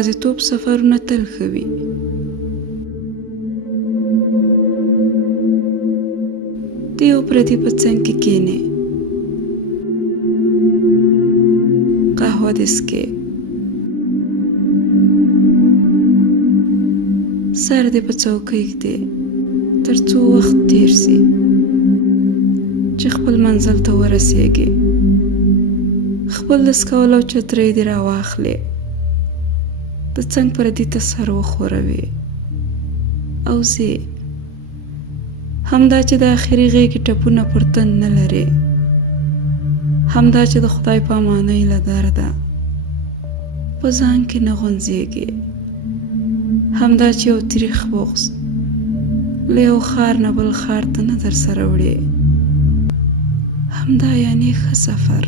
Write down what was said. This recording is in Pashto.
یوازیتوب سفرونه تل ښه وي. د یو پردي په څنګ کې کښېنې، قهوه دې څښې، سر دې په څوکۍ ږدې تر څو وخت تیر سي چې خپل منزل ته ورسېږې. خپل دست کول او چترۍ دې راواخلې، د څنګ پردي ته سر وښوروې او ځې. همدا چې د آخري غېږې ټپونه پر تن نه لرې، همدا چې د خدای په امانۍ له درده په ځان کې نه غونځېږې، همدا چې یو تریخ بغز له یو ښار نه بل ښار ته نه در سره وړې، همدا یعنې ښه سفر.